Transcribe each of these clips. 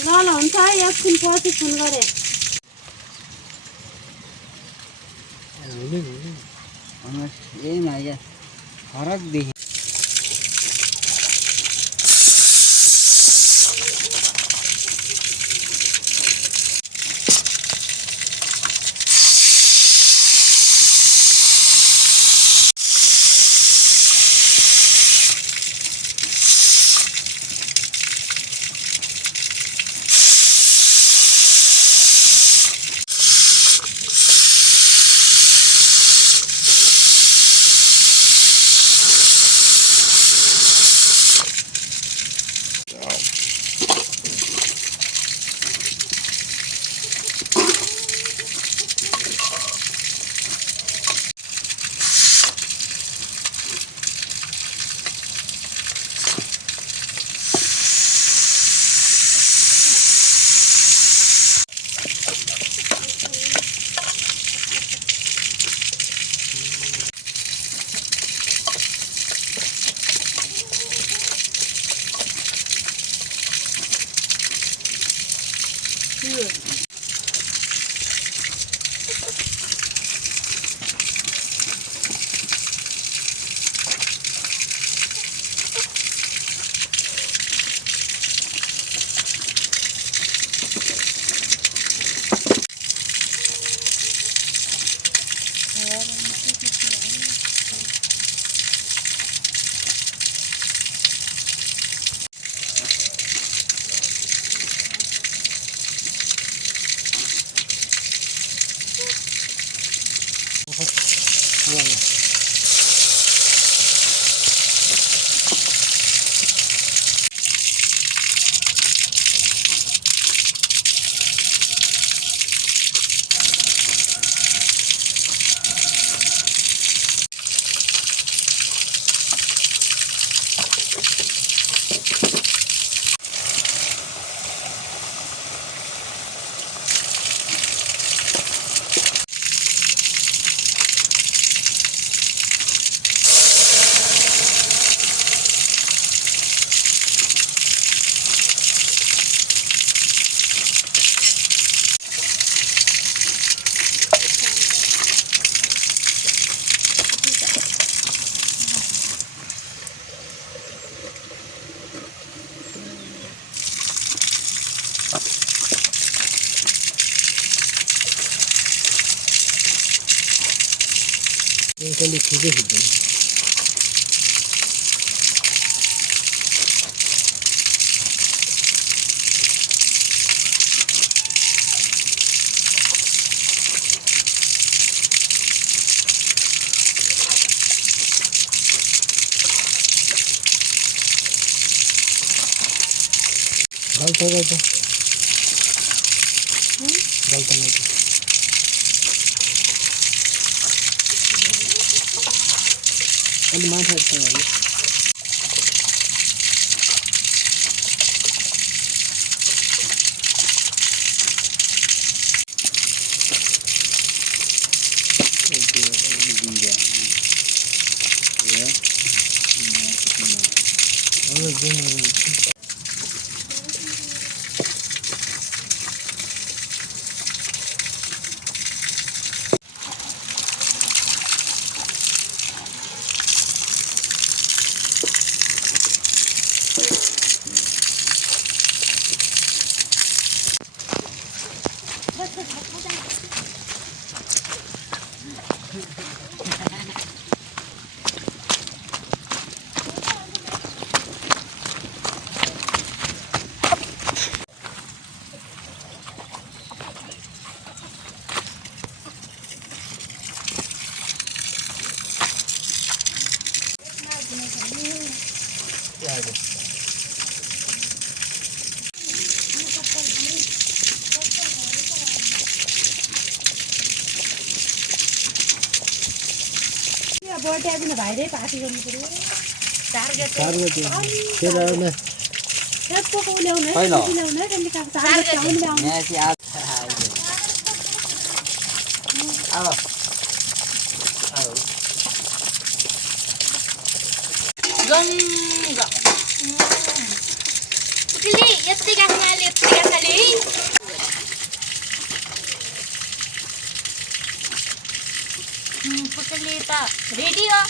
ल हुन्छ है एकछिन पछि फोन गरे यही न फरक देखि यसले ठिकै हुँदैन गल्ता गल्ता गल्ता गल्ता अलि माछा छ बर्थडे आज भाइले पार्टी गर्नु पर्यो टार्गेट केटाहरुले त्यसको ल्याउनु है ल्याउनु है त्यहाँदेखि अब टार्गेट ल्याउनु ल्याउनु यहाँ चाहिँ अब गङ्गा पुटली यति गाछले यति गाछले त रेडी हो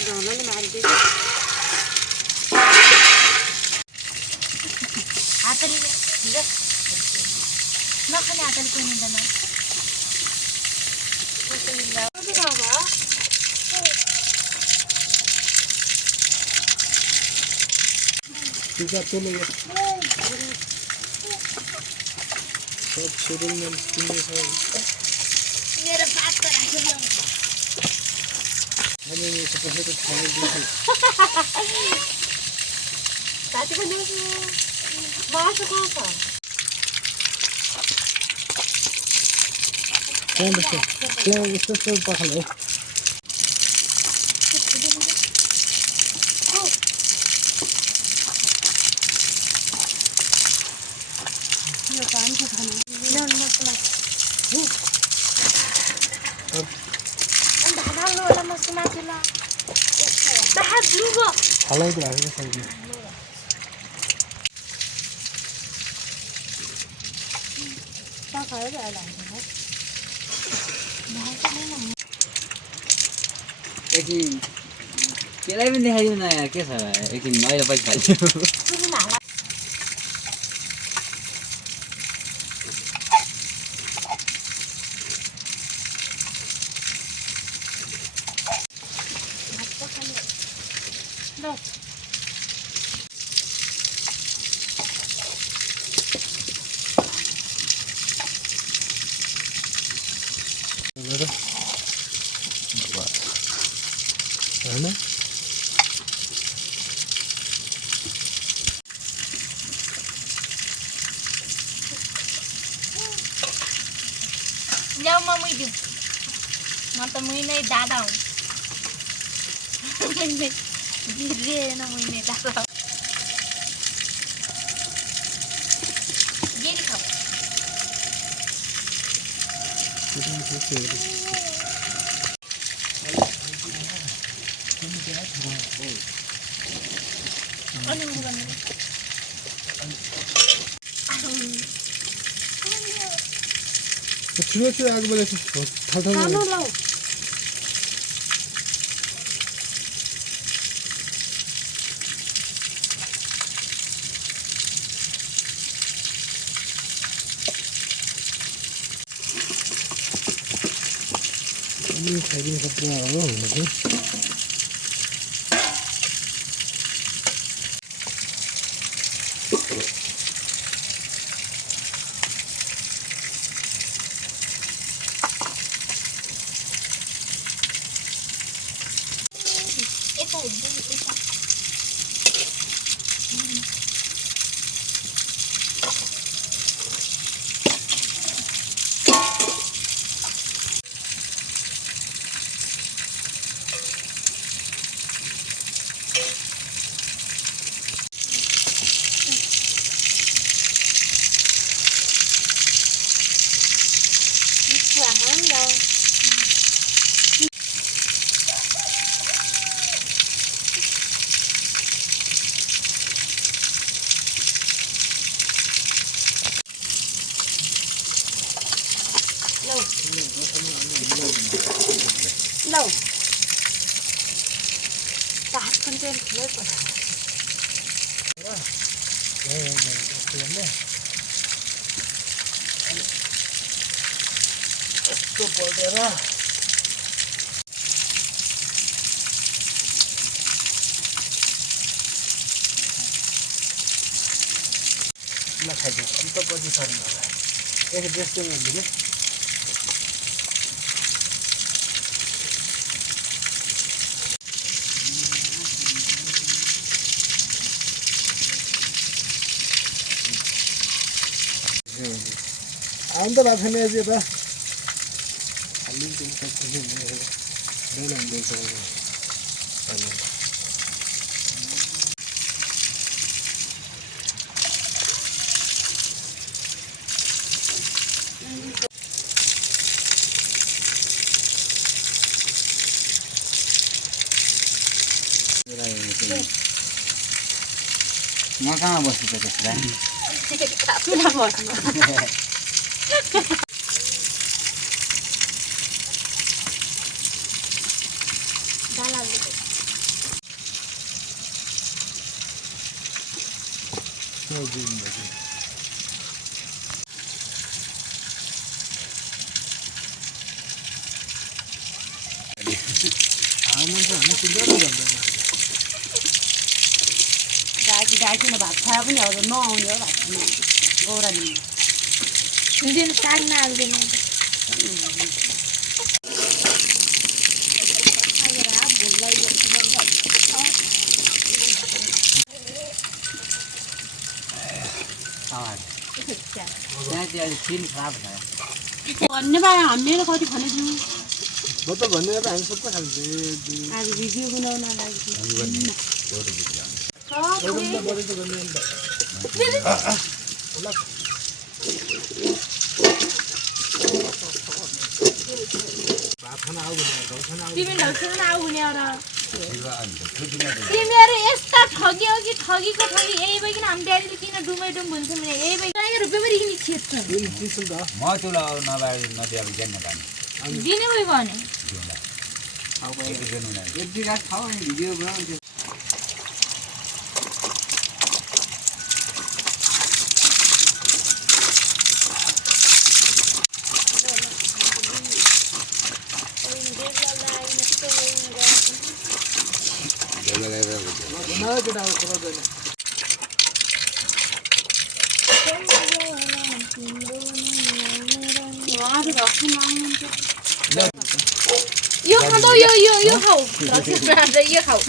ढोलले मारिदियो हातले नखाने हातले कुनिँदैन Juga tuloy yan. सब शेड्यूल में कितने साल मेरा बात कर रहा है हमें ये सब पहले तो खाने दीजिए साथी को नहीं बाहर से कौन सा क्या इसको सब पकड़ लो ये काम से खाना ना मसला अंदर डालो वाला मसला चला बाहर जुगो हालांकि आगे का सही क्या खाएगा आला एकछिन त्यसलाई पनि देखाइदिउँ न यार के छ एकछिन अहिले पछि खाइदिउँ लो है ना जाओ मैं मुई दूँ मैं तो मुई नहीं दादा हूँ गिरे ना मुई नहीं दादा गिरी खाओ छुरो आग बोले था खानो लाओ ini खाइदिनु सक्नु हो भनेको लो बात कंटेन खुले पड़ा तो पड़ेगा ना खाइदियो अन्त पछि सर्नु होला एक ड्रेस चाहिँ मैले आउनु त भएको छैन अझै त हालिदिनु सक्छ म कहाँ बस्छु त त्यसलाई चुला बस्नु डाकीले भात खायो पनि अब नआउने हो भात खानु गौराली दिन साग नहाल्दैन भन्ने भए हामीले कति खाने दिउँ म त भन्ने त हामी सबै खान्छौँ आज भिडियो बनाउन लागि तिमी ढल्छन् आऊ हुने र तिमीहरू यस्ता ठग्यो कि ठगीको ठगी यही भइकन हामी ड्याडीले किन डुमै डुम भन्छौँ भने यही भइकन रुपियाँमा किन खेद्छन् म चुला नभए नदिए अब ज्ञान नपाने दिने भइ भने एक बिघा खाऊ अनि भिडियो बनाउँथ्यो यो खाऊ यो खाऊ यो खाऊ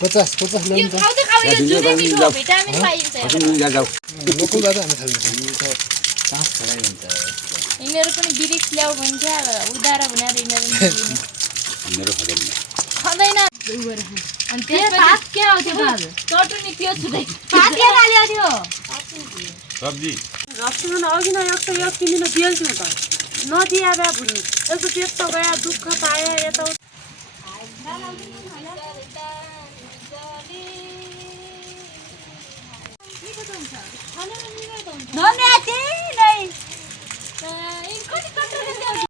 50 यो खाऊ त खाऊ यो जुनै मिठो भिटामिन पाइन्छ लोकलबाट हामी खान्छौँ यिनीहरू पनि बिरिक्स ल्याऊ भन्छ उदाएर भनेर यिनीहरू खाँदैन अनि त्यसपछि के आउँथ्यो भात चटुनी त्यो छुदै भात के हाल्यो थियो सब्जी रक्सीमा अघि न एक किनेर दिएल्थ्यौँ त नदिए भए भुल्नु यस्तो त्यस्तो गयो दुःख पायो यता